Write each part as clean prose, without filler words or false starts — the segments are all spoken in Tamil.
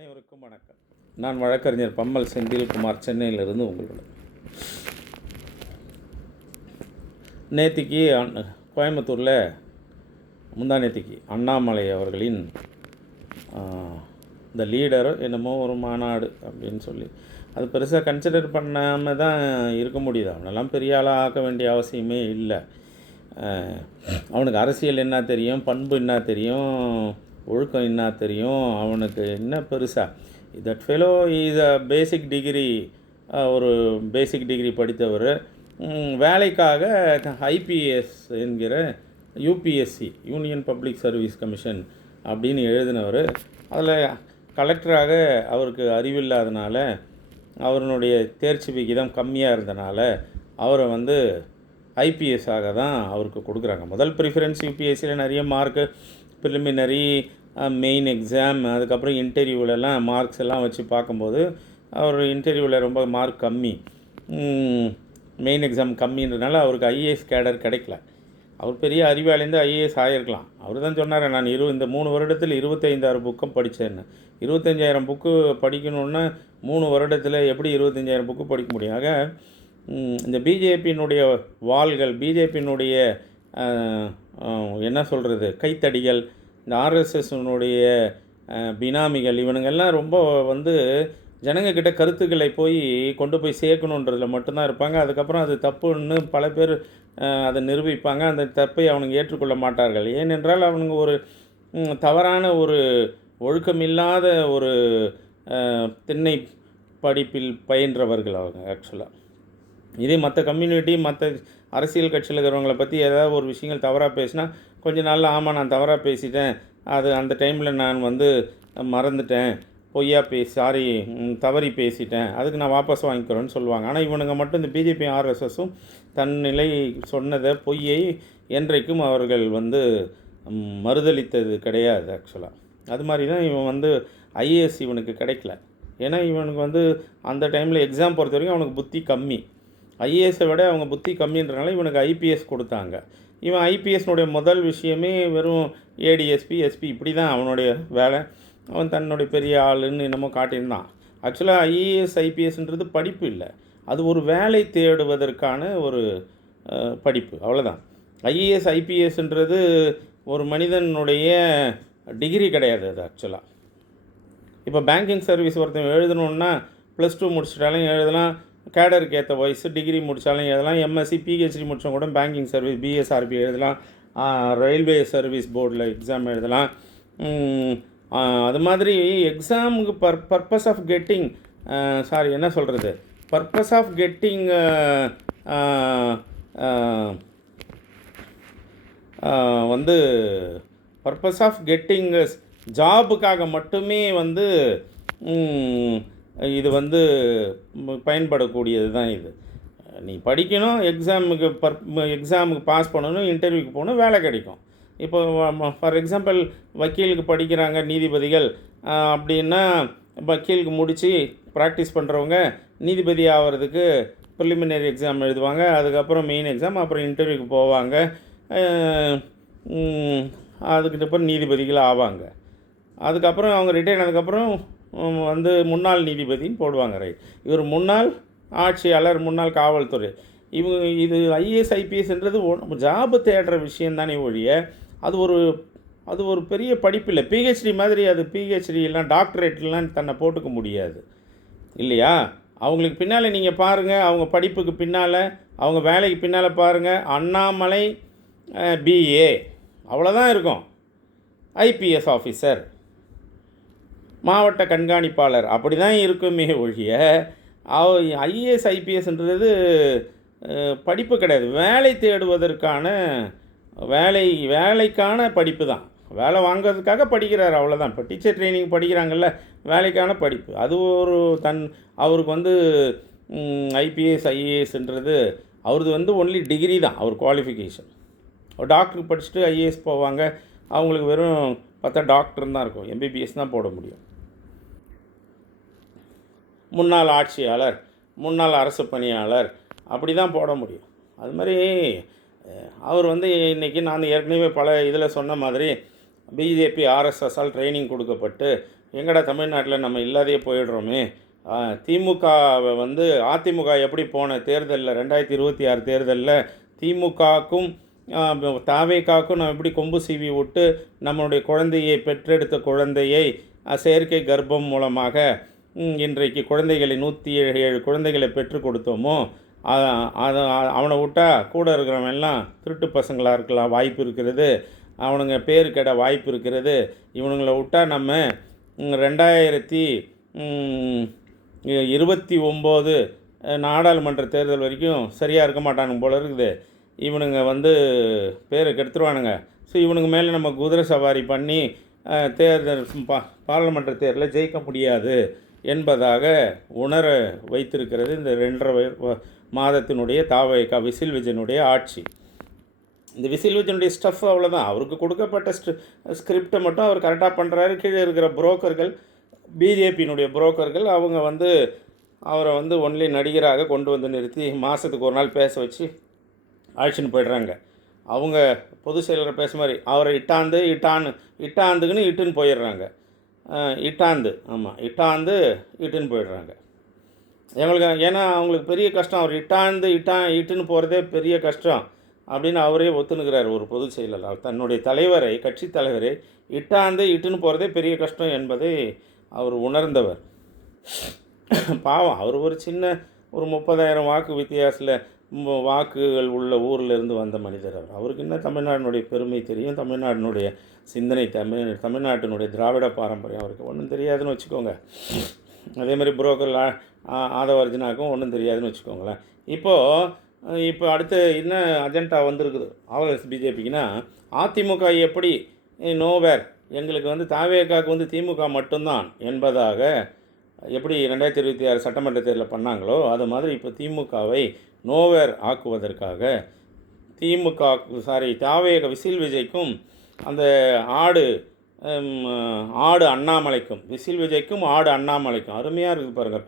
அனைவருக்கும் வணக்கம். நான் வழக்கறிஞர் பம்மல் செந்தில்குமார், சென்னையிலிருந்து உங்களுடன். நேத்திக்கு கோயம்புத்தூரில் முந்தாநேத்திக்கு அண்ணாமலை அவர்களின் இந்த லீடர் என்னமோ ஒரு மாநாடு அப்படின்னு சொல்லி அது பெருசாக கன்சிடர் பண்ணாமல் தான் இருக்க முடியுது. அவனெல்லாம் பெரிய ஆளாக ஆக்க வேண்டிய அவசியமே இல்லை. அவனுக்கு அரசியல் என்ன தெரியும், பண்பு என்ன தெரியும், ஒழுக்கம் என்ன தெரியும், அவனுக்கு என்ன பெருசாக. That fellow is a basic degree, ஒரு பேசிக் டிகிரி படித்தவர். வேலைக்காக ஐபிஎஸ் என்கிற UPSC, union public service commission அப்படின்னு எழுதினவர். அதில் கலெக்டராக அவருக்கு அறிவில்லாதனால, அவருடைய தேர்ச்சி விகிதம் கம்மியாக இருந்தனால அவரை ஐபிஎஸ்ஸாக தான் அவருக்கு கொடுக்குறாங்க. முதல் ப்ரிஃபரன்ஸ் யூபிஎஸ்சியில் நிறைய மார்க்கு, ப்ரிலிமினரி, மெயின் எக்ஸாம், அதுக்கப்புறம் இன்டர்வியூவிலலாம் மார்க்ஸ் எல்லாம் வச்சு பார்க்கும்போது அவர் இன்டர்வியூவில் ரொம்ப மார்க் கம்மி, மெயின் எக்ஸாம் கம்மின்றனால அவருக்கு ஐஏஎஸ் கேடர் கிடைக்கல. அவர் பெரிய அறிவாளிந்து ஐஏஎஸ் ஆகிருக்கலாம். அவர் தான் சொன்னார், நான் இந்த 3 வருடத்தில் 25,000 புக்கும் படித்தேன்னு. 25,000 புக்கு படிக்கணுன்னா 3 வருடத்தில் எப்படி 25,000 புக்கு படிக்க முடியும்? ஆக இந்த பிஜேபியினுடைய வாள்கள், பிஜேபியினுடைய என்ன சொல்கிறது, கைத்தடிகள், இந்த ஆர்எஸ்எஸ்னுடைய பினாமிகள், இவனுங்கெல்லாம் ரொம்ப ஜனங்கக்கிட்ட கருத்துக்களை கொண்டு போய் சேர்க்கணுன்றதில் மட்டும்தான் இருப்பாங்க. அதுக்கப்புறம் அது தப்புன்னு பல பேர் அதை நிரூபிப்பாங்க. அந்த தப்பை அவனுங்க ஏற்றுக்கொள்ள மாட்டார்கள். ஏனென்றால் அவனுங்க ஒரு தவறான ஒரு ஒழுக்கமில்லாத ஒரு திண்ணை படிப்பில் பயின்றவர்கள் அவங்க ஆக்சுவலாக. இதே மற்ற கம்யூனிட்டி, மற்ற அரசியல் கட்சியில் இருக்கிறவங்கள பற்றி ஏதாவது ஒரு விஷயங்கள் தவறாக பேசினா கொஞ்ச நாளில் ஆமாம் நான் தவறாக பேசிட்டேன், அது அந்த டைமில் நான் மறந்துட்டேன், பொய்யா சாரி தவறி பேசிட்டேன், அதுக்கு நான் வாபஸ் வாங்கிக்கிறேன்னு சொல்லுவாங்க. ஆனால் இவனுங்க மட்டும் இந்த பிஜேபி ஆர்எஸ்எஸும் தன் நிலை சொன்னதை பொய்யை என்றைக்கும் அவர்கள் மறுதளித்தது கிடையாது ஆக்சுவலாக. அது மாதிரி தான் இவன் ஐஏஎஸ் இவனுக்கு கிடைக்கல. ஏன்னா இவனுக்கு அந்த டைமில் எக்ஸாம் பொறுத்த வரைக்கும் அவனுக்கு புத்தி கம்மி. ஐஏஎஸை விட அவங்க புத்தி கம்மின்றனால இவனுக்கு ஐபிஎஸ் கொடுத்தாங்க. இவன் ஐபிஎஸ்னுடைய முதல் விஷயமே வெறும் ஏடிஎஸ்பி, எஸ்பி, இப்படி தான் அவனுடைய வேலை. அவன் தன்னுடைய பெரிய ஆளுன்னு என்னமோ காட்டியிருந்தான். ஆக்சுவலாக ஐஏஎஸ் ஐபிஎஸ்ன்றது படிப்பு இல்லை, அது ஒரு வேலை தேடுவதற்கான ஒரு படிப்பு, அவ்வளோதான். ஐஏஎஸ் ஐபிஎஸ்ன்றது ஒரு மனிதனுடைய டிகிரி கிடையாது. அது ஆக்சுவலாக இப்போ பேங்கிங் சர்வீஸ் ஒருத்தன் எழுதணுன்னா +2 முடிச்சிட்டாலும் எழுதலாம், கேடருக்கு ஏற்ற வயசு, டிகிரி முடித்தாலும் எழுதலாம், எம்எஸ்சி பிஹெச்டி முடித்தவங்க கூட பேங்கிங் சர்வீஸ் பிஎஸ்ஆர்பி எழுதலாம், ரயில்வே சர்வீஸ் போர்டில் எக்ஸாம் எழுதலாம். அது மாதிரி எக்ஸாமுக்கு purpose of getting purpose of getting purpose of getting ஜாபுக்காக மட்டுமே இது பயன்படக்கூடியது தான். இது நீ படிக்கணும், எக்ஸாமுக்கு பாஸ் பண்ணணும், இன்டர்வியூக்கு போகணும், வேலை கிடைக்கும். இப்போ ஃபார் எக்ஸாம்பிள் வக்கீலுக்கு படிக்கிறாங்க நீதிபதிகள் அப்படின்னா, வக்கீலுக்கு முடித்து ப்ராக்டிஸ் பண்ணுறவங்க நீதிபதி ஆகிறதுக்கு ப்ரிலிமினரி எக்ஸாம் எழுதுவாங்க, அதுக்கப்புறம் மெயின் எக்ஸாம், அப்புறம் இன்டர்வியூக்கு போவாங்க, அதுக்கப்புறம் நீதிபதிகள் ஆவாங்க. அதுக்கப்புறம் அவங்க ரிட்டையர் ஆனதுக்கப்புறம் முன்னாள் நீதிபதின்னு போடுவாங்க. ரைட், இவர் முன்னாள் ஆட்சியாளர், முன்னாள் காவல்துறை. இது ஐஏஎஸ் ஐபிஎஸ்ன்றது ஜாபு தேடுற விஷயந்தானே ஒழிய அது ஒரு பெரிய படிப்பு இல்லை. பிஹெச்டி மாதிரி அது பிஹெச்டி எல்லாம் டாக்டரேட்லாம் தன்னை போட்டுக்க முடியாது இல்லையா? அவங்களுக்கு பின்னால் நீங்கள் பாருங்கள், அவங்க படிப்புக்கு பின்னால், அவங்க வேலைக்கு பின்னால் பாருங்கள், அண்ணாமலை பிஏ அவ்வளோதான் இருக்கும். ஐபிஎஸ் ஆஃபீஸர், மாவட்ட கண்காணிப்பாளர், அப்படி தான் இருக்குமே ஒழிய ஐஏஎஸ் ஐபிஎஸ்ன்றது படிப்பு கிடையாது. வேலை தேடுவதற்கான வேலைக்கான படிப்பு தான். வேலை வாங்கிறதுக்காக படிக்கிறார், அவ்வளோதான். இப்போ டீச்சர் ட்ரைனிங் படிக்கிறாங்கல்ல, வேலைக்கான படிப்பு. அது ஒரு அவருக்கு ஐபிஎஸ் ஐஏஎஸ்ன்றது அவரது ஒன்லி டிகிரி தான், அவர் குவாலிஃபிகேஷன். டாக்டருக்கு படிச்சுட்டு ஐஏஎஸ் போவாங்க, அவங்களுக்கு வெறும் பார்த்தா டாக்டர் தான் இருக்கும், எம்பிபிஎஸ் தான் போட முடியும். முன்னாள் ஆட்சியாளர், முன்னாள் அரசு பணியாளர், அப்படி தான் போட முடியும். அது மாதிரி அவர் இன்றைக்கி நான் ஏற்கனவே பல இதில் சொன்ன மாதிரி பிஜேபி ஆர்எஸ்எஸ்ஸால் ட்ரைனிங் கொடுக்கப்பட்டு எங்கடா தமிழ்நாட்டில் நம்ம இல்லாதையே போயிடுறோமே. திமுகவை வந்து அதிமுக எப்படி போன தேர்தலில் 2026 தேர்தலில் திமுகவுக்கும் தாவேக்காவுக்கும் நம்ம எப்படி கொம்பு சீவி விட்டு நம்மளுடைய குழந்தையை பெற்றெடுத்த குழந்தையை செயற்கை கர்ப்பம் மூலமாக இன்றைக்கு குழந்தைகளை 107 குழந்தைகளை பெற்று கொடுத்தோமோ, அதை அவனை விட்டால் கூட இருக்கிறவன் எல்லாம் திருட்டு பசங்களாக இருக்கலாம் வாய்ப்பு இருக்கிறது, அவனுங்க பேர் கெட வாய்ப்பு இருக்கிறது. இவனுங்களை விட்டால் நம்ம 2029 நாடாளுமன்ற தேர்தல் வரைக்கும் சரியாக இருக்க மாட்டானுங்க போல இருக்குது. இவனுங்க வந்து பேரை கெடுத்துருவானுங்க. ஸோ இவனுங்க மேலே நம்ம குதிரை சவாரி பண்ணி தேர்தல் பாராளுமன்ற தேர்தலில் ஜெயிக்க முடியாது என்பதாக உணர வைத்திருக்கிறது இந்த 2.5 மாதத்தினுடைய தாவேகா விசில் விஜயனுடைய ஆட்சி. இந்த விசில் விஜயனுடைய ஸ்டஃப் அவ்வளோதான். அவருக்கு கொடுக்கப்பட்ட ஸ்கிரிப்டை மட்டும் அவர் கரெக்டாக பண்ணுறாரு. கீழே இருக்கிற புரோக்கர்கள், பிஜேபியினுடைய புரோக்கர்கள், அவங்க வந்து அவரை வந்து ஒன்லி நடிகராக கொண்டு வந்து நிறுத்தி மாதத்துக்கு ஒரு நாள் பேச வச்சு அழைச்சின்னு போய்ட்றாங்க. அவங்க பொதுச் செயலரை பேச மாதிரி அவரை இட்டாந்துக்குன்னு இட்டுன்னு போயிடுறாங்க. இட்டுன்னு போயிடுறாங்க. எங்களுக்கு ஏன்னா அவங்களுக்கு பெரிய கஷ்டம். அவர் இட்டுன்னு போகிறதே பெரிய கஷ்டம் அப்படின்னு அவரே ஒத்துணுக்கிறார். ஒரு பொதுச் செயலாளர் தன்னுடைய தலைவரை, கட்சி தலைவரை இட்டுன்னு போகிறதே பெரிய கஷ்டம் என்பதை அவர் உணர்ந்தவர். பாவம், அவர் ஒரு சின்ன ஒரு 30,000 வாக்கு வித்தியாசத்தில் வாக்குகள் உள்ள ஊரில் இருந்து வந்த மனிதர். அவருக்கு என்ன தமிழ்நாட்டினுடைய பெருமை தெரியும், தமிழ்நாட்டினுடைய சிந்தனை, தமிழ்நாட்டினுடைய திராவிட பாரம்பரியம் அவருக்கு ஒன்றும் தெரியாதுன்னு வச்சுக்கோங்க. அதே மாதிரி புரோக்கர் ஆதவர்ஜனாக்கும் ஒன்றும் தெரியாதுன்னு வச்சுக்கோங்களேன். இப்போ அடுத்து என்ன அஜெண்டா வந்திருக்குது பிஜேபிக்குன்னா, அதிமுக எப்படி நோவேர், எங்களுக்கு வந்து தாவேக்காவுக்கு வந்து திமுக மட்டும்தான் என்பதாக எப்படி 2026 சட்டமன்ற தேர்தலில் பண்ணாங்களோ அது மாதிரி இப்போ திமுகவை நோவேர் ஆக்குவதற்காக தாவேக விசில் விஜய்க்கும் அந்த ஆடு அண்ணாமலைக்கும், விசில் விஜய்க்கும் ஆடு அண்ணாமலைக்கும் அருமையாக இருக்குது பாருங்கள்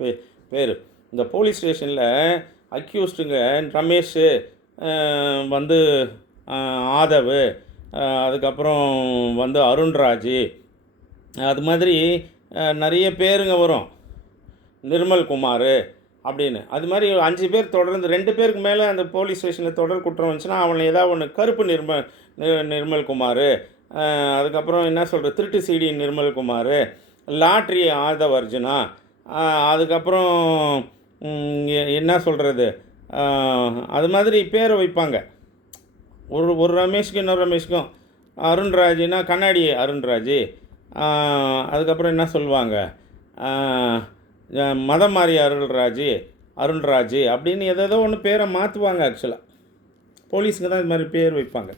பேர். இந்த போலீஸ் ஸ்டேஷனில் அக்யூஸ்டுங்க ரமேஷ் வந்து ஆதவ், அதுக்கப்புறம் வந்து அருண்ராஜ், அது மாதிரி நிறைய பேருங்க வரும், நிர்மல்குமார் அப்படின்னு. அது மாதிரி 5 பேர் தொடர்ந்து 2 பேருக்கு மேலே அந்த போலீஸ் ஸ்டேஷனில் தொடர் குற்றம் வந்துச்சுன்னா அவனை ஏதாவது ஒன்று கருப்பு நிர்மல்குமார், அதுக்கப்புறம் என்ன சொல்கிற திருட்டு சீடி நிர்மல்குமார், லாட்ரி ஆதவ் அர்ஜுனா, அதுக்கப்புறம் என்ன சொல்கிறது, அது மாதிரி பேரை வைப்பாங்க. ஒரு ரமேஷ்க்கு இன்னொரு ரமேஷ்க்கும், அருண்ராஜ்னா கண்ணாடி அருண்ராஜ், அதுக்கப்புறம் என்ன சொல்லுவாங்க, மதம் மாறி அருண்ராஜ் அப்படின்னு ஏதோ ஒன்று பேரை மாற்றுவாங்க. ஆக்சுவலாக போலீஸுங்க தான் இது மாதிரி பேர் வைப்பாங்க.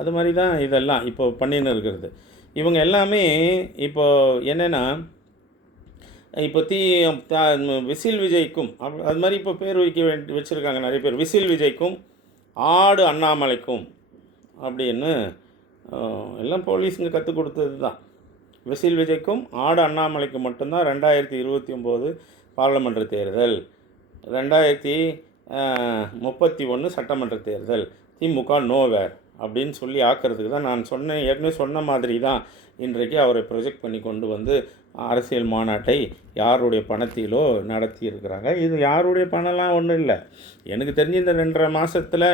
அது மாதிரி தான் இதெல்லாம் இப்போ பண்ணின்னு இருக்கிறது. இவங்க எல்லாமே இப்போ என்னென்னா, இப்போ விசில் விஜய்க்கும் அது மாதிரி இப்போ பேர் வச்சுருக்காங்க நிறைய பேர். விசில் விஜய்க்கும் ஆடு அண்ணாமலைக்கும் அப்படின்னு எல்லாம் போலீஸுங்க கற்றுக் கொடுத்தது தான். விசில் விஜய்க்கும் ஆடு அண்ணாமலைக்கு மட்டும்தான் 2029 பாராளுமன்ற தேர்தல், 2031 சட்டமன்ற தேர்தல், திமுக நோவேர் அப்படின்னு சொல்லி ஆக்கிறதுக்கு தான் நான் ஏற்கனவே சொன்ன மாதிரி தான் இன்றைக்கு அவரை ப்ரொஜெக்ட் பண்ணி கொண்டு வந்து அரசியல் மாநாட்டை யாருடைய பணத்திலோ நடத்தி இருக்கிறாங்க. இது யாருடைய பணம்லாம் ஒன்றும் இல்லை. எனக்கு தெரிஞ்சு இந்த 2.5 மாதத்தில்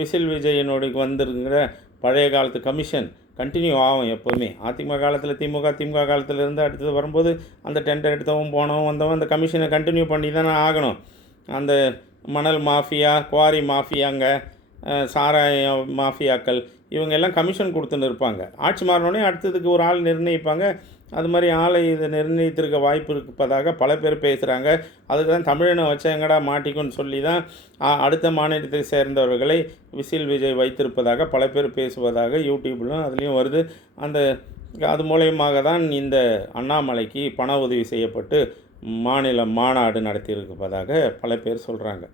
விசில் விஜயனுடைய வந்திருக்கிற பழைய காலத்து கமிஷன் கண்டினியூ ஆகும் எப்போவுமே. அதிமுக காலத்தில் திமுக காலத்தில் இருந்து அடுத்தது வரும்போது அந்த டெண்டர் எடுத்தவன் போனவன் வந்தவன் அந்த கமிஷனை கண்டினியூ பண்ணி தானே ஆகணும். அந்த மணல் மாஃபியா, குவாரி மாஃபியாங்க, சாராய மாஃபியாக்கள் இவங்க எல்லாம் கமிஷன் கொடுத்துன்னு இருப்பாங்க. ஆட்சி மாறினோடனே அடுத்ததுக்கு ஒரு ஆள் நிர்ணயிப்பாங்க. அது மாதிரி ஆளை இதை நிர்ணயித்திருக்க வாய்ப்பு இருப்பதாக பல பேர் பேசுகிறாங்க. அதுக்கு தான் தமிழனை வச்ச எங்கடா மாட்டிக்குன்னு சொல்லி தான் அடுத்த மாநிலத்தை சேர்ந்தவர்களை விசில் விஜய் வைத்திருப்பதாக பல பேர் பேசுவதாக யூடியூப்லையும் அதுலேயும் வருது. அது மூலயமாக தான் இந்த அண்ணாமலைக்கு பண உதவி செய்யப்பட்டு மாநில மாநாடு நடத்தியிருப்பதாக பல பேர் சொல்கிறாங்க.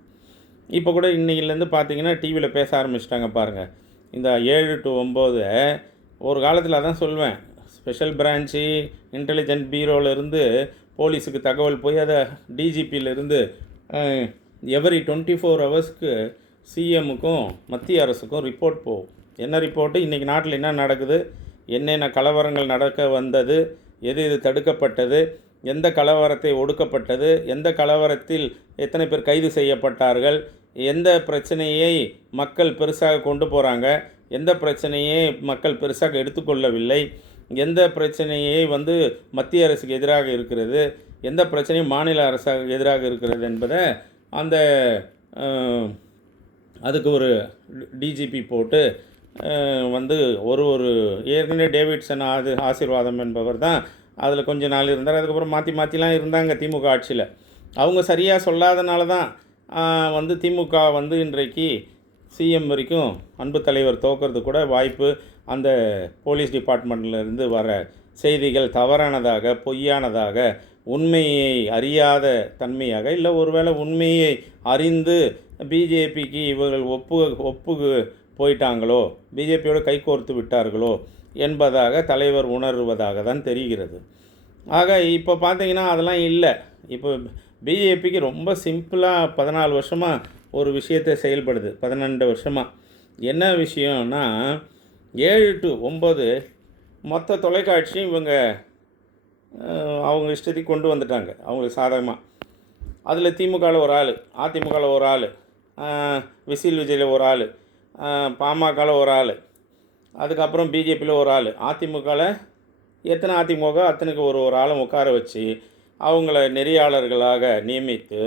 இப்போ கூட இன்றைக்கிலேருந்து பார்த்தீங்கன்னா டிவியில் பேச ஆரம்பிச்சிட்டாங்க பாருங்கள். இந்த 7 to 9 ஒரு காலத்தில் அதான் சொல்வேன், ஸ்பெஷல் பிரான்ச்சு இன்டெலிஜென்ட் பீரோவிலேருந்து போலீஸுக்கு தகவல் போய் அதை டிஜிபியிலேருந்து எவரி 24 ஹவர்ஸ்க்கு சிஎம்முக்கும் மத்திய அரசுக்கும் ரிப்போர்ட் போகும். என்ன ரிப்போர்ட்டு, இன்றைக்கி நாட்டில் என்ன நடக்குது, என்னென்ன கலவரங்கள் நடக்க வந்தது, எது எது தடுக்கப்பட்டது, எந்த கலவரத்தை ஒடுக்கப்பட்டது, எந்த கலவரத்தில் எத்தனை பேர் கைது செய்யப்பட்டார்கள், எந்த பிரச்சனையை மக்கள் பெருசாக கொண்டு போகிறாங்க, எந்த பிரச்சனையை மக்கள் பெருசாக எடுத்துக்கொள்ளவில்லை, எந்த பிரச்சனையை மத்திய அரசுக்கு எதிராக இருக்கிறது, எந்த பிரச்சனையும் மாநில அரசாக எதிராக இருக்கிறது என்பதை அந்த அதுக்கு ஒரு டிஜிபி போட்டு ஒரு ஏற்கனவே டேவிட்சன் ஆசீர்வாதம் என்பவர் தான் அதில் கொஞ்ச நாள் இருந்தார். அதுக்கப்புறம் மாற்றிலாம் இருந்தாங்க திமுக ஆட்சியில். அவங்க சரியாக சொல்லாதனால தான் திமுக இன்றைக்கு சிஎம் வரைக்கும் அன்பு தலைவர் தோக்கிறது கூட வாய்ப்பு. அந்த போலீஸ் டிபார்ட்மெண்ட்லேருந்து வர செய்திகள் தவறானதாக, பொய்யானதாக, உண்மையை அறியாத தன்மையாக, இல்லை ஒருவேளை உண்மையை அறிந்து பிஜேபிக்கு இவர்கள் ஒப்பு போயிட்டாங்களோ, பிஜேபியோடு கைகோர்த்து விட்டார்களோ என்பதாக தலைவர் உணர்வதாக தான் தெரிகிறது. ஆக இப்போ பார்த்தீங்கன்னா அதெல்லாம் இல்லை. இப்போ பிஜேபிக்கு ரொம்ப சிம்பிளாக 14 வருஷமாக ஒரு விஷயத்தை செயல்படுது, 12 வருஷமாக. என்ன விஷயம்னா 7 to 9 மொத்த தொலைக்காட்சியும் இவங்க அவங்க இஷ்டத்துக்கு கொண்டு வந்துட்டாங்க, அவங்களுக்கு சாதகமாக. அதில் திமுகவில் ஒரு ஆள், அதிமுகவில் ஒரு ஆள், விசில் விஜயில் ஒரு ஆள், பாமகவில் ஒரு ஆள், அதுக்கப்புறம் பிஜேபியில் ஒரு ஆள், அதிமுகவில் எத்தனை அதிமுக அத்தனைக்கு ஒரு ஆளும் உட்கார வச்சு அவங்கள நெறியாளர்களாக நியமித்து,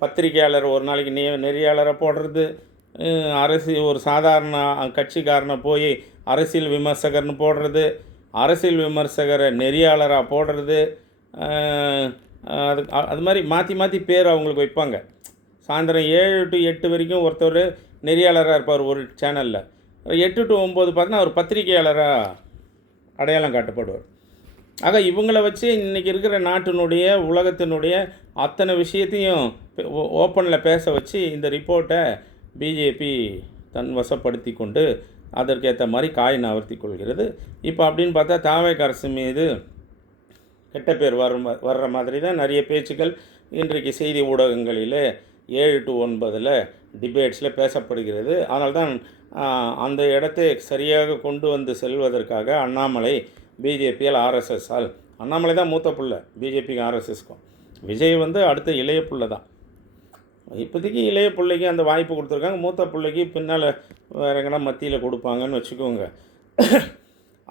பத்திரிகையாளர் ஒரு நாளைக்கு நெறியாளரை போடுறது, ஒரு சாதாரண கட்சிக்காரனை போய் அரசியல் விமர்சகர்னு போடுறது, அரசியல் விமர்சகரை நெறியாளராக போடுறது, அது மாதிரி மாற்றி பேர் அவங்களுக்கு வைப்பாங்க. சாயந்தரம் 7 to 8 வரைக்கும் ஒருத்தர் நெறியாளராக இருப்பார் ஒரு சேனலில். 8 to 9 பார்த்தீங்கன்னா அவர் பத்திரிகையாளராக அடையாளம் காட்டப்படுவார். ஆக இவங்கள வச்சு இன்றைக்கி இருக்கிற நாட்டினுடைய உலகத்தினுடைய அத்தனை விஷயத்தையும் ஓப்பனில் பேச வச்சு இந்த ரிப்போர்ட்டை பிஜேபி தன் வசப்படுத்தி கொண்டு அதற்கேற்ற மாதிரி காய் நகர்த்தி கொள்கிறது. இப்போ அப்படின்னு பார்த்தா தாவேக அரசு மீது கெட்ட பேர் வர்ற மாதிரி தான் நிறைய பேச்சுக்கள் இன்றைக்கு செய்தி ஊடகங்களில் 7 to 9 டிபேட்ஸில் பேசப்படுகிறது. அதனால்தான் அந்த இடத்தை சரியாக கொண்டு வந்து செல்வதற்காக அண்ணாமலை பிஜேபியால் ஆர்எஸ்எஸ்ஸால், அண்ணாமலை தான் மூத்த புள்ள பிஜேபிக்கு ஆர்எஸ்எஸ்க்கும், விஜய் அடுத்த இளைய புள்ள தான். இப்போதைக்கு இளைய பிள்ளைக்கு அந்த வாய்ப்பு கொடுத்துருக்காங்க, மூத்த பிள்ளைக்கு பின்னால் வேறு எங்கன்னா மத்தியில் கொடுப்பாங்கன்னு வச்சுக்கோங்க.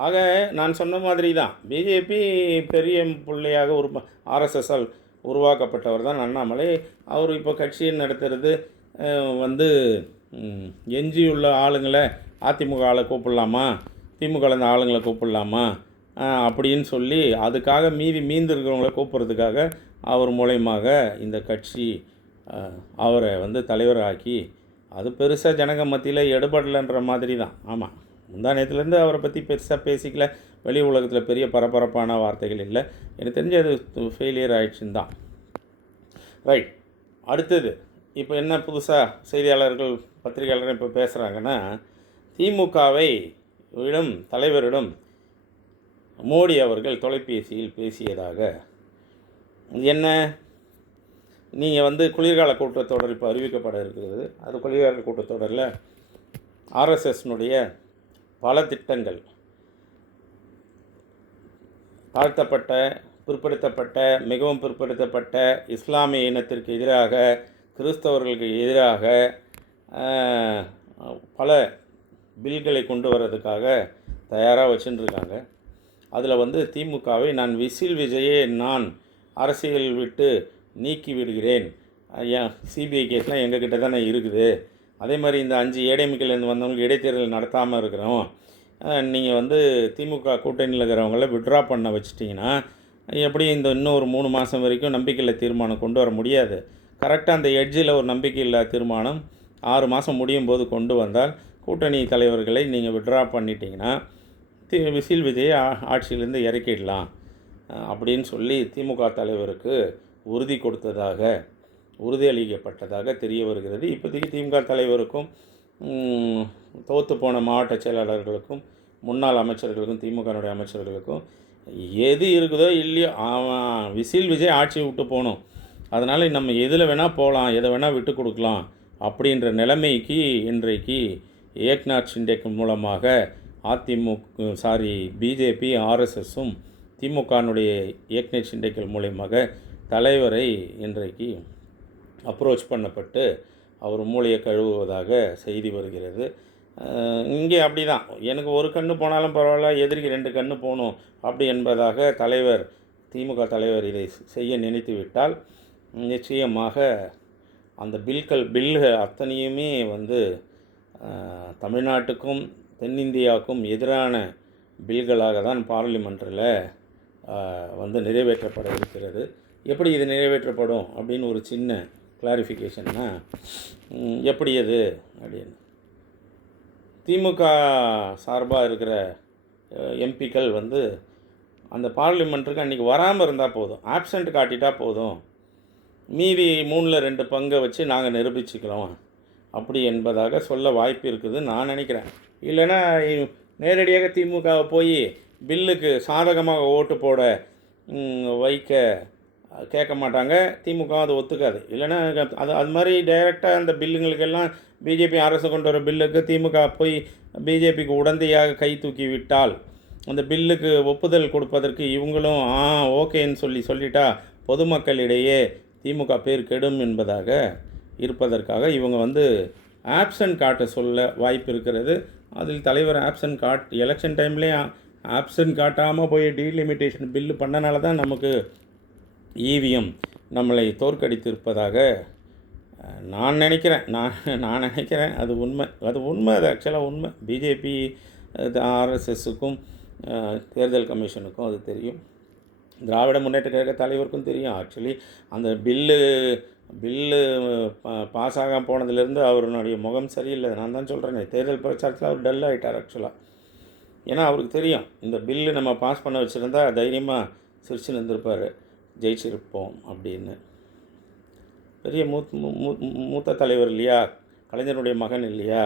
ஆக நான் சொன்ன மாதிரி தான் பிஜேபி பெரிய பிள்ளையாக ஆர்எஸ்எஸ்ஸால் உருவாக்கப்பட்டவர் தான் அண்ணாமலை. அவர் இப்போ கட்சியை நடத்துறது எஞ்சியுள்ள ஆளுங்களை அதிமுக ஆளை கூப்பிடலாமா, திமுக இந்த ஆளுங்களை கூப்பிடலாமா அப்படின்னு சொல்லி அதுக்காக மீந்திருக்கிறவங்கள கூப்பிட்றதுக்காக அவர் மூலயமாக இந்த கட்சி அவரை தலைவராக்கி, அது பெருசாக ஜனங்க மத்தியில் எடுபடலைன்ற மாதிரி தான். ஆமாம், முந்தானத்துலேருந்து அவரை பற்றி பெருசாக பேசிக்கல, வெளி உலகத்தில் பெரிய பரபரப்பான வார்த்தைகள் இல்லை. எனக்கு தெரிஞ்சு அது ஃபெயிலியர் ஆகிடுச்சுன்னு தான். ரைட், அடுத்தது இப்போ என்ன புதுசாக செய்தியாளர்கள் பத்திரிகையாளர்கள் இப்போ பேசுகிறாங்கன்னா, திமுகவை தலைவரிடம் மோடி அவர்கள் தொலைபேசியில் பேசியதாக. என்ன, நீங்கள் குளிர்கால கூட்டத்தொடர் இப்போ அறிவிக்கப்பட இருக்கிறது. அது குளிர்கால கூட்டத்தொடரில் ஆர்எஸ்எஸ்னுடைய பல திட்டங்கள், தாழ்த்தப்பட்ட, பிற்படுத்தப்பட்ட, மிகவும் பிற்படுத்தப்பட்ட இஸ்லாமிய இனத்திற்கு எதிராக, கிறிஸ்தவர்களுக்கு எதிராக பல பில்களை கொண்டு வர்றதுக்காக தயாராக வச்சுட்டுருக்காங்க. அதில் திமுகவை நான் விசில் விஜயை நான் அரசியல் விட்டு நீக்கி விடுகிறேன், சிபிஐ கேஸ்லாம் எங்ககிட்ட தானே இருக்குது, அதே மாதிரி இந்த 5 ஏடிஎம்கேலேருந்து வந்தவங்களுக்கு இடைத்தேர்தல் நடத்தாமல் இருக்கிறோம், நீங்கள் திமுக கூட்டணியில் இருக்கிறவங்கள விட்ரா பண்ண வச்சிட்டிங்கன்னா எப்படி இன்னும் ஒரு 3 மாதம் வரைக்கும் நம்பிக்கையில்லா தீர்மானம் கொண்டு வர முடியாது. கரெக்டாக அந்த எட்ஜில் ஒரு நம்பிக்கையில்லா தீர்மானம் 6 மாதம் முடியும் போது கொண்டு வந்தால் கூட்டணி தலைவர்களை நீங்கள் விட்ரா பண்ணிட்டீங்கன்னா விசில் விஜயை ஆட்சியிலேருந்து இறக்கிடலாம் அப்படின்னு சொல்லி திமுக தலைவருக்கு உறுதியளிக்கப்பட்டதாக தெரிய வருகிறது. இப்போதைக்கு திமுக தலைவருக்கும் தோற்று போன மாவட்ட செயலாளர்களுக்கும் முன்னாள் அமைச்சர்களுக்கும் திமுகனுடைய அமைச்சர்களுக்கும் எது இருக்குதோ இல்லையோ விசில் விஜய் ஆட்சியை விட்டு போகணும், அதனால் நம்ம எதில் வேணால் போகலாம், எதை வேணால் விட்டு கொடுக்கலாம் அப்படின்ற நிலைமைக்கு இன்றைக்கு ஏக்நாத் ஷிண்டே மூலமாக பிஜேபி, ஆர்எஸ்எஸும் திமுகனுடைய ஏக்நாத் ஷிண்டேக்கள் மூலியமாக தலைவரை இன்றைக்கு அப்ரோச் பண்ணப்பட்டு அவர் மூளையை கழுவுவதாக செய்தி வருகிறது. இங்கே அப்படி தான், எனக்கு ஒரு கண்ணு போனாலும் பரவாயில்ல, எதிரிக்கு 2 கண்ணு போகணும் அப்படி என்பதாக திமுக தலைவர் இதை செய்ய நினைத்து விட்டால் நிச்சயமாக அந்த பில்லு அத்தனையுமே தமிழ்நாட்டுக்கும் தென்னிந்தியாவுக்கும் எதிரான பில்களாக தான் பார்லிமெண்ட்டில் நிறைவேற்றப்பட இருக்கிறது. எப்படி இது நிறைவேற்றப்படும் அப்படின்னு ஒரு சின்ன கிளாரிஃபிகேஷன்னா, எப்படி அது அப்படின்னு திமுக சார்பாக இருக்கிற எம்பிக்கள் அந்த பார்லிமெண்ட்டுக்கு அன்றைக்கி வராமல் இருந்தால் போதும், ஆப்சண்ட் காட்டிட்டா போதும், மீதி 3/2 பங்கை வச்சு நாங்கள் நிரூபிச்சுக்கிறோம் அப்படி என்பதாக சொல்ல வாய்ப்பு இருக்குதுன்னு நான் நினைக்கிறேன். இல்லைன்னா நேரடியாக திமுகவை போய் பில்லுக்கு சாதகமாக ஓட்டு போட வைக்க கேட்க மாட்டாங்க, திமுக அது ஒத்துக்காது. இல்லைன்னா அது மாதிரி டைரெக்டாக அந்த பில்லுங்களுக்கெல்லாம் பிஜேபி அரசு கொண்டு வர பில்லுக்கு திமுக போய் பிஜேபிக்கு உடந்தையாக கை தூக்கி விட்டால் அந்த பில்லுக்கு ஒப்புதல் கொடுப்பதற்கு இவங்களும் ஓகேன்னு சொல்லிட்டா பொதுமக்களிடையே திமுக பேர் கெடும் என்பதாக இருப்பதற்காக இவங்க ஆப்சன்ட் காட்ட சொல்ல வாய்ப்பு இருக்கிறது. அதில் தலைவர் ஆப்சன்ட் எலெக்ஷன் டைம்லேயே ஆப்சன்ட் காட்டாமல் போய் டீலிமிட்டேஷன் பில்லு பண்ணனால தான் நமக்கு இவிஎம் நம்மளை தோற்கடித்திருப்பதாக நான் நினைக்கிறேன். அது உண்மை, அது ஆக்சுவலாக உண்மை. பிஜேபி ஆர்எஸ்எஸ்ஸுக்கும் தேர்தல் கமிஷனுக்கும் அது தெரியும், திராவிட முன்னேற்ற கழக தலைவருக்கும் தெரியும். ஆக்சுவலி அந்த பில்லு பாஸ் ஆக போனதுலேருந்து அவருடைய முகம் சரியில்லை. நான் தான் சொல்கிறேனே, தேர்தல் பிரச்சாரத்தில் அவர் டல் ஆகிட்டார் ஆக்சுவலாக. ஏன்னா அவருக்கு தெரியும், இந்த பில்லு நம்ம பாஸ் பண்ண வச்சுருந்தா தைரியமாக சிரிச்சு நின்றுருப்பார், ஜெயிச்சிருப்போம் அப்படின்னு. பெரிய மூத்த தலைவர் இல்லையா, கலைஞருடைய மகன் இல்லையா,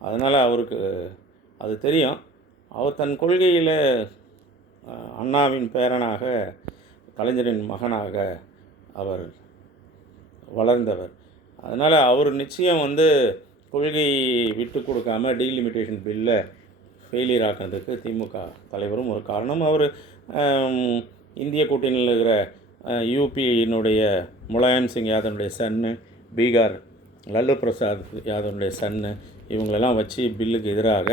அதனால் அவருக்கு அது தெரியும். அவர் தன் கொள்கையில் அண்ணாவின் பேரனாக, கலைஞரின் மகனாக அவர் வளர்ந்தவர். அதனால் அவர் நிச்சயம் கொள்கை விட்டு கொடுக்காம டீலிமிட்டேஷன் பில்லை ஃபெயிலியர் ஆக்கிறதுக்கு திமுக தலைவரும் ஒரு காரணம். அவர் இந்திய கூட்டணியில் இருக்கிற யூபியினுடைய முலாயம் சிங் யாதவனுடைய சன்னு, பீகார் லல்லு பிரசாத் யாதவனுடைய சன்னு, இவங்களெல்லாம் வச்சு பில்லுக்கு எதிராக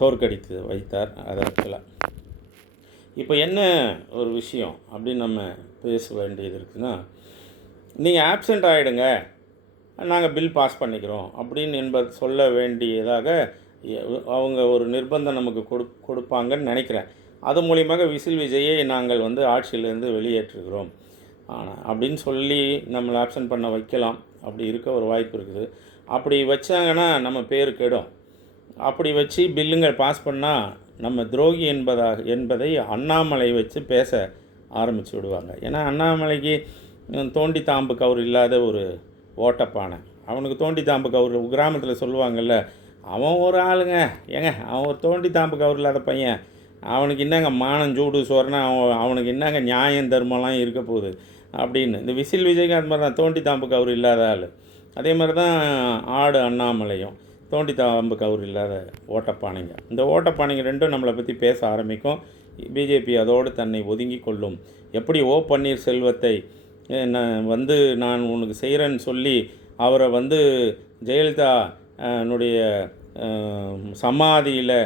தோற்கடித்து வைத்தார். அதற்குள்ள இப்போ என்ன ஒரு விஷயம் அப்படின்னு நம்ம பேச வேண்டியது இருக்குதுன்னா, நீங்கள் ஆப்சண்ட் ஆகிடுங்க, நாங்கள் பில் பாஸ் பண்ணிக்கிறோம் அப்படின்னு சொல்ல வேண்டியதாக அவங்க ஒரு நிர்பந்தம் நமக்கு கொடுப்பாங்கன்னு நினைக்கிறேன். அது மூலியமாக விசில் விஜயை நாங்கள் ஆட்சியிலேருந்து வெளியேற்றுகிறோம் அப்படின்னு சொல்லி நம்மளை ஆப்சண்ட் பண்ண வைக்கலாம். அப்படி இருக்க ஒரு வாய்ப்பு இருக்குது. அப்படி வச்சாங்கன்னா நம்ம பேர் கெடும். அப்படி வச்சு பில்லுங்கள் பாஸ் பண்ணால் நம்ம துரோகி என்பதை அண்ணாமலை வச்சு பேச ஆரம்பித்து விடுவாங்க. ஏன்னா அண்ணாமலைக்கு தோண்டி தாம்பு கவுர் இல்லாத ஒரு ஓட்டப்பானை. அவனுக்கு தோண்டி தாம்பு கவுர் கிராமத்தில் சொல்லுவாங்கள்ல, அவன் ஒரு ஆளுங்க, அவன் ஒரு தோண்டி தாம்பு கவுர் இல்லாத பையன், அவனுக்கு என்னங்க மானம் சூடு சோறுனா அவனுக்கு என்னங்க நியாயம் தர்மம்லாம் இருக்க போகுது அப்படின்னு. இந்த விசில் விஜய்க்கு அது மாதிரி தான், தோண்டி தாம்பு கவுர் இல்லாத ஆள். அதே மாதிரி தான் ஆடு அண்ணாமலையும் தோண்டி தாம்பு கவுர் இல்லாத ஓட்டப்பானைங்க. இந்த ஓட்டப்பானைங்க ரெண்டும் நம்மளை பற்றி பேச ஆரம்பிக்கும். பிஜேபி அதோடு தன்னை ஒதுங்கி கொள்ளும். எப்படி பன்னீர்செல்வத்தை நான் உனக்கு செய்கிறேன்னு சொல்லி அவரை ஜெயலலிதா னுடைய சமாதியில்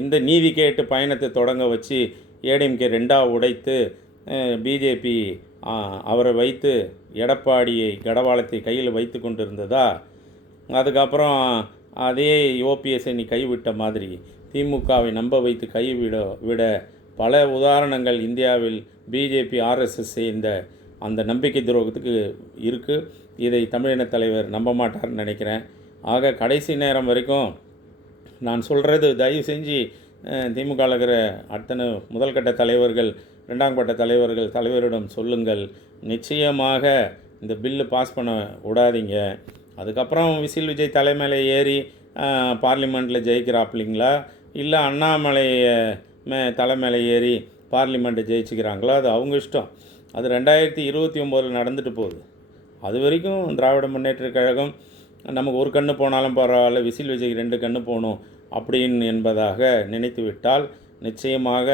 இந்த நீதி கேட்டு பயணத்தை தொடங்க வச்சு ஏடிஎம்கே 2ஆக உடைத்து பிஜேபி அவரை வைத்து எடப்பாடியை கடவாளத்தை கையில் வைத்து கொண்டு இருந்ததா, அதுக்கப்புறம் அதே ஓபிஎஸ்ஐ நீ கைவிட்ட மாதிரி திமுகவை நம்ப வைத்து கைவிட பல உதாரணங்கள் இந்தியாவில் பிஜேபி ஆர்எஸ்எஸ் செய்த அந்த நம்பிக்கை துரோகத்துக்கு இருக்குது. இதை தமிழின தலைவர் நம்ப மாட்டார்னு நினைக்கிறேன். ஆக கடைசி நேரம் வரைக்கும் நான் சொல்கிறது, தயவு செஞ்சு திமுகவில் இருக்கிற அத்தனை முதல்கட்ட தலைவர்கள், 2ஆம் கட்ட தலைவரிடம் சொல்லுங்கள், நிச்சயமாக இந்த பில்லு பாஸ் பண்ண விடாதீங்க. அதுக்கப்புறம் விசில் விஜய் தலைமையில் ஏறி பார்லிமெண்ட்டில் ஜெயிக்கிறாப்பில்லிங்களா, இல்லை அண்ணாமலை தலைமையில் ஏறி பார்லிமெண்ட்டை ஜெயிச்சுக்கிறாங்களோ அது அவங்க இஷ்டம். அது 2029 நடந்துட்டு போகுது. அது வரைக்கும் திராவிட முன்னேற்ற கழகம் நமக்கு ஒரு கண்ணு போனாலும் பரவாயில்ல, விசில் விஜய்க்கு 2 கண்ணு போகணும் அப்படின்னு என்பதாக நினைத்து விட்டால் நிச்சயமாக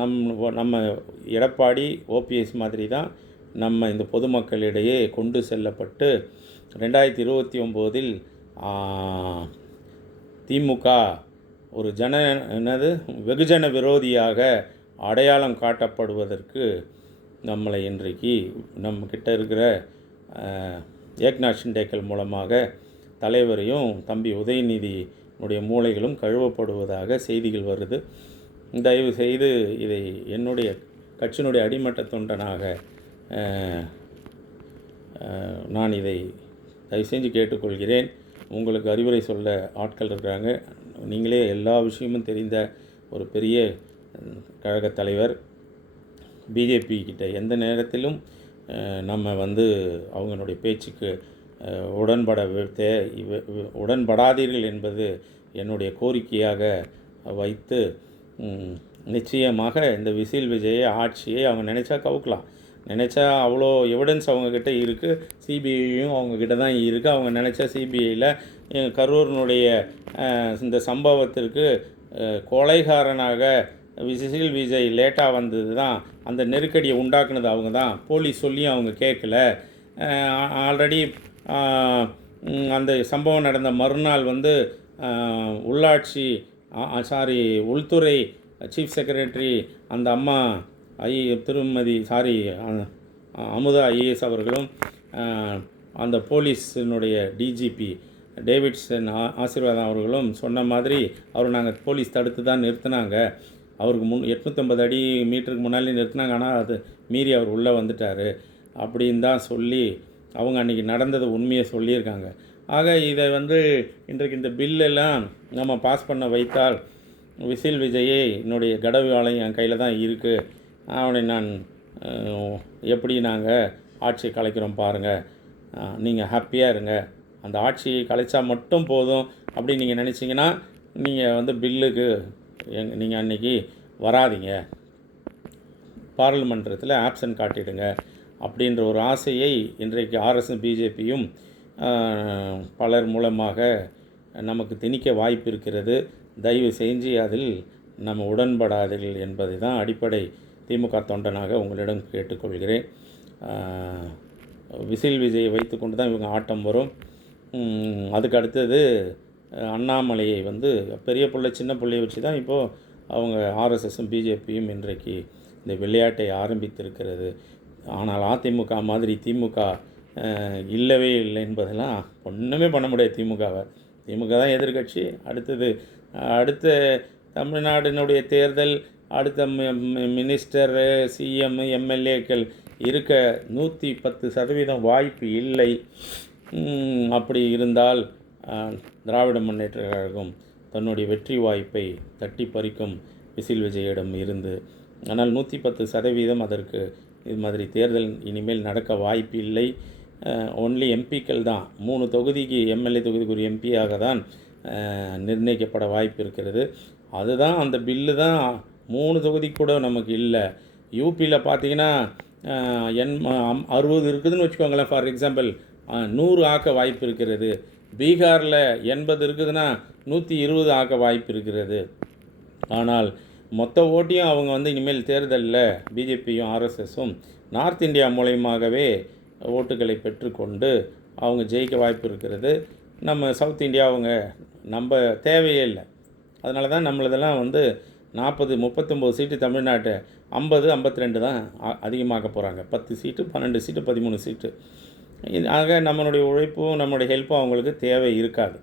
நம்ம எடப்பாடி ஓபிஎஸ் மாதிரி தான் நம்ம இந்த பொதுமக்களிடையே கொண்டு செல்லப்பட்டு 2029 திமுக ஒரு வெகுஜன விரோதியாக அடையாளம் காட்டப்படுவதற்கு நம்மளை இன்றைக்கு நம்மக்கிட்ட இருக்கிற ஏக்நாத் ஷிண்டேக்கள் மூலமாக தலைவரையும் தம்பி உதயநிதியினுடைய மூளைகளும் கழுவப்படுவதாக செய்திகள் வருது. தயவு செய்து இதை என்னுடைய கட்சியினுடைய அடிமட்ட தொண்டனாக நான் இதை தயவு செஞ்சு கேட்டுக்கொள்கிறேன். உங்களுக்கு அறிவுரை சொல்ல ஆட்கள் இருக்கிறாங்க. நீங்களே எல்லா விஷயமும் தெரிந்த ஒரு பெரிய கழகத் தலைவர். பிஜேபி கிட்ட எந்த நேரத்திலும் நம்ம அவங்களுடைய பேச்சுக்கு உடன்படாதீர்கள் என்பது என்னுடைய கோரிக்கையாக வைத்து, நிச்சயமாக இந்த விசில் விஜய் ஆட்சியை அவங்க நினச்சா கவுக்கலாம். நினச்சா அவ்வளோ எவிடன்ஸ் அவங்கக்கிட்ட இருக்குது. சிபிஐயும் அவங்கக்கிட்ட தான் இருக்குது. அவங்க நினச்சா சிபிஐயில் கரூரினுடைய இந்த சம்பவத்திற்கு கொலைகாரனாக விசில் விஜய் லேட்டாக வந்தது தான், அந்த நெருக்கடியை உண்டாக்குனது அவங்க தான். போலீஸ் சொல்லியும் அவங்க கேட்கல. ஆல்ரெடி அந்த சம்பவம் நடந்த மறுநாள் உள்துறை சீஃப் செக்ரட்டரி அந்த அம்மா அமுதா ஐஏஎஸ் அவர்களும் அந்த போலீஸினுடைய டிஜிபி டேவிட்சன் ஆசீர்வாதம் அவர்களும் சொன்ன மாதிரி நாங்கள் போலீஸ் தடுத்து தான் நிறுத்தினாங்க. அவருக்கு 850 மீட்டருக்கு முன்னாலே நிறுத்தினாங்க. ஆனால் அது மீறி அவர் உள்ளே வந்துட்டார் அப்படின்னு தான் சொல்லி அவங்க அன்றைக்கி நடந்தது உண்மையை சொல்லியிருக்காங்க. ஆக இதை இன்றைக்கு இந்த பில்லெல்லாம் நம்ம பாஸ் பண்ண வைத்தால் விசில் விஜயை என்னுடைய கடவு ஆலயம் என் கையில் தான் இருக்குது. அவனை நான் எப்படி நாங்கள் ஆட்சியை கலைக்கிறோம் பாருங்கள், நீங்கள் ஹாப்பியாக இருங்க, அந்த ஆட்சியை கலைச்சா மட்டும் போதும் அப்படின்னு நீங்கள் நினச்சிங்கன்னா நீங்கள் பில்லுக்கு நீங்கள் அன்றைக்கி வராதிங்க, பார்லிமெண்ட்டத்தில் ஆப்சன்ட் காட்டிடுங்க அப்படின்ற ஒரு ஆசையை இன்றைக்கு ஆர்எஸ்எஸ் பிஜேபியும் பலர் மூலமாக நமக்கு திணிக்க வாய்ப்பு இருக்கிறது. தயவு செஞ்சு அதில் நம்ம உடன்படாதீர்கள் என்பதை தான் அடிப்படை திமுக தொண்டனாக உங்களிடம் கேட்டுக்கொள்கிறேன். விசில் விஜயை வைத்து கொண்டு தான் இவங்க ஆட்டம் வரும். அதுக்கு அடுத்தது அண்ணாமலையை பெரிய பிள்ளை சின்ன பிள்ளையை வச்சு தான் இப்போது அவங்க ஆர்எஸ்எஸும் பிஜேபியும் இன்றைக்கு இந்த விளையாட்டை ஆரம்பித்திருக்கிறது. ஆனால் அதிமுக மாதிரி திமுக இல்லவே இல்லை என்பதெல்லாம் ஒன்றுமே பண்ண முடியாது. திமுக தான் எதிர்கட்சி. அடுத்த தமிழ்நாட்டினுடைய தேர்தல், அடுத்த மினிஸ்டர், சிஎம், எம்எல்ஏக்கள் இருக்க 110% வாய்ப்பு இல்லை. அப்படி இருந்தால் திராவிட முன்னேற்ற கழகம் தன்னுடைய வெற்றி வாய்ப்பை தட்டி பறிக்கும் விசில் விஜயிடம் இருந்து. ஆனால் 110% அதற்கு இது மாதிரி தேர்தல் இனிமேல் நடக்க வாய்ப்பு இல்லை. ஒன்லி எம்பிக்கள் தான் 3 தொகுதிக்கு எம்எல்ஏ தொகுதிக்கு ஒரு எம்பியாக தான் நிர்ணயிக்கப்பட வாய்ப்பு இருக்கிறது. அதுதான் அந்த பில்லு தான் 3 தொகுதிக்கு கூட நமக்கு இல்லை. யூபியில் பார்த்திங்கன்னா 60 இருக்குதுன்னு வச்சுக்கோங்களேன். ஃபார் எக்ஸாம்பிள் 100 ஆக்க வாய்ப்பு இருக்கிறது. பீகாரில் 80 இருக்குதுன்னா 120 ஆக்க வாய்ப்பு இருக்கிறது. ஆனால் மொத்த ஓட்டையும் அவங்க இனிமேல் தேர்தலில் பிஜேபியும் ஆர்எஸ்எஸும் நார்த் இந்தியா மூலயமாகவே ஓட்டுகளை பெற்றுக்கொண்டு அவங்க ஜெயிக்க வாய்ப்பு இருக்கிறது. நம்ம சவுத் இந்தியா அவங்க நம்ம தேவையே இல்லை. அதனால தான் நம்மளதெல்லாம் 39 சீட்டு தமிழ்நாட்டை 52 தான் அதிகமாக்க போகிறாங்க. 10 சீட்டு, 12 சீட்டு, 13 சீட்டு. ஆக நம்மளுடைய உழைப்பும் நம்மளுடைய ஹெல்ப்பும் அவங்களுக்கு தேவை இருக்காது.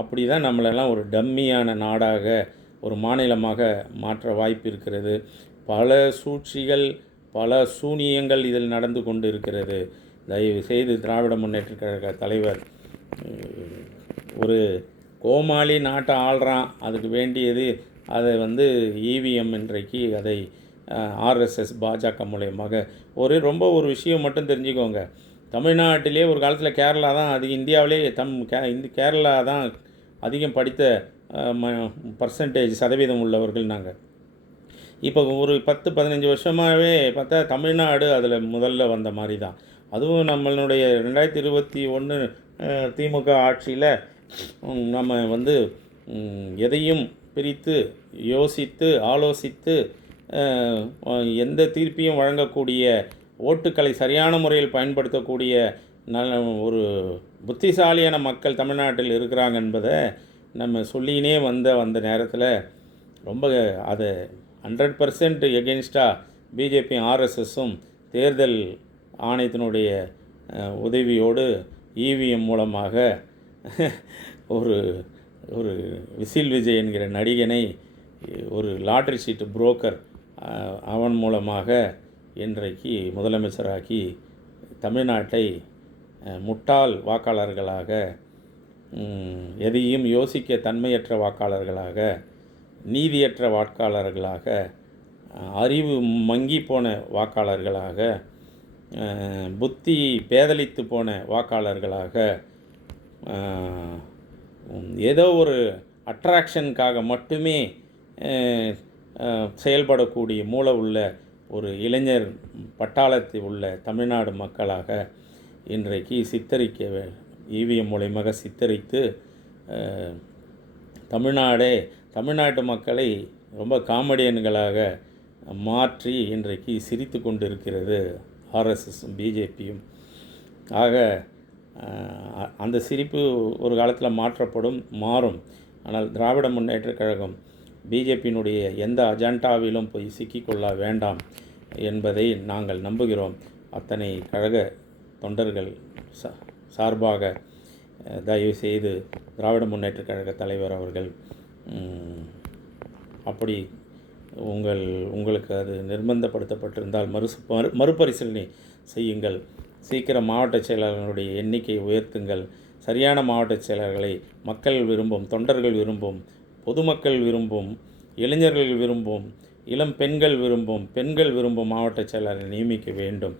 அப்படி தான் நம்மளெல்லாம் ஒரு டம்மியான நாடாக, ஒரு மாநிலமாக மாற்ற வாய்ப்பு இருக்கிறது. பல சூழ்ச்சிகள், பல சூனியங்கள் இதில் நடந்து கொண்டு இருக்கிறது. தயவு செய்து திராவிட முன்னேற்ற கழக தலைவர் ஒரு கோமாளி நாட்டை ஆள்றான், அதுக்கு வேண்டியது அதை இவிஎம் இன்றைக்கு அதை ஆர்எஸ்எஸ் பாஜக மூலயமாக ரொம்ப ஒரு விஷயம் மட்டும் தெரிஞ்சுக்கோங்க. தமிழ்நாட்டிலே ஒரு காலத்தில் கேரளா தான் இந்தியாவிலே கேரளா தான் அதிகம் படித்த சதவீதம் உள்ளவர்கள் நாங்கள். இப்போ ஒரு 10-15 வருஷமாகவே பார்த்தா தமிழ்நாடு அதில் முதல்ல வந்த மாதிரி தான். அதுவும் நம்மளுடைய 2021 திமுக ஆட்சியில் நம்ம எதையும் பிரித்து யோசித்து ஆலோசித்து எந்த தீர்ப்பையும் வழங்கக்கூடிய, ஓட்டுக்களை சரியான முறையில் பயன்படுத்தக்கூடிய நல்ல ஒரு புத்திசாலியான மக்கள் தமிழ்நாட்டில் இருக்கிறாங்க என்பதை நம்ம சொல்லினே வந்த நேரத்தில் ரொம்ப அதை 100% எகென்ஸ்டாக பிஜேபி ஆர்எஸ்எஸும் தேர்தல் ஆணையத்தினுடைய உதவியோடு இவிஎம் மூலமாக ஒரு ஒரு விசில் விஜய் என்கிற நடிகனை ஒரு லாட்ரி சீட்டு புரோக்கர் அவன் மூலமாக இன்றைக்கு முதலமைச்சராக்கி தமிழ்நாட்டை முட்டாள் வாக்காளர்களாக, எதையும் யோசிக்க தன்மையற்ற வாக்காளர்களாக, நீதியற்ற வாக்காளர்களாக, அறிவு மங்கி போன வாக்காளர்களாக, புத்தி பேதலித்து போன வாக்காளர்களாக, ஏதோ ஒரு அட்ராக்ஷனுக்காக மட்டுமே செயல்படக்கூடிய மூளை உள்ள ஒரு இளைஞர் பட்டாளத்தில் உள்ள தமிழ்நாடு மக்களாக இன்றைக்கு இவிஎம் மூலமாக சித்தரித்து தமிழ்நாட்டு மக்களை ரொம்ப காமெடியன்களாக மாற்றி இன்றைக்கு சிரித்து கொண்டு இருக்கிறது ஆர்எஸ்எஸும் பிஜேபியும். ஆக அந்த சிரிப்பு ஒரு காலத்தில் மாறும். ஆனால் திராவிட முன்னேற்றக் கழகம் பிஜேபியினுடைய எந்த அஜெண்டாவிலும் போய் சிக்கிக்கொள்ள வேண்டாம் என்பதை நாங்கள் நம்புகிறோம். அத்தனை கழக தொண்டர்கள் சார்பாக தயவு செய்து திராவிட முன்னேற்றக் கழக தலைவர் அவர்கள் அப்படி உங்களுக்கு அது நிர்பந்தப்படுத்தப்பட்டிருந்தால் மறுபரிசீலனை செய்யுங்கள். சீக்கிரம் மாவட்ட செயலாளர்களுடைய எண்ணிக்கையை உயர்த்துங்கள். சரியான மாவட்ட செயலாளர்களை மக்கள் விரும்பும், தொண்டர்கள் விரும்பும், பொதுமக்கள் விரும்பும், இளைஞர்கள் விரும்பும், இளம் பெண்கள் விரும்பும் மாவட்ட செயலாளரை நியமிக்க வேண்டும்.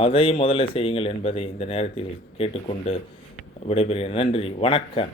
அதை முதல்ல செய்யுங்கள் என்பதை இந்த நேரத்தில் கேட்டுக்கொண்டு விடைபெறுகிறேன். நன்றி, வணக்கம்.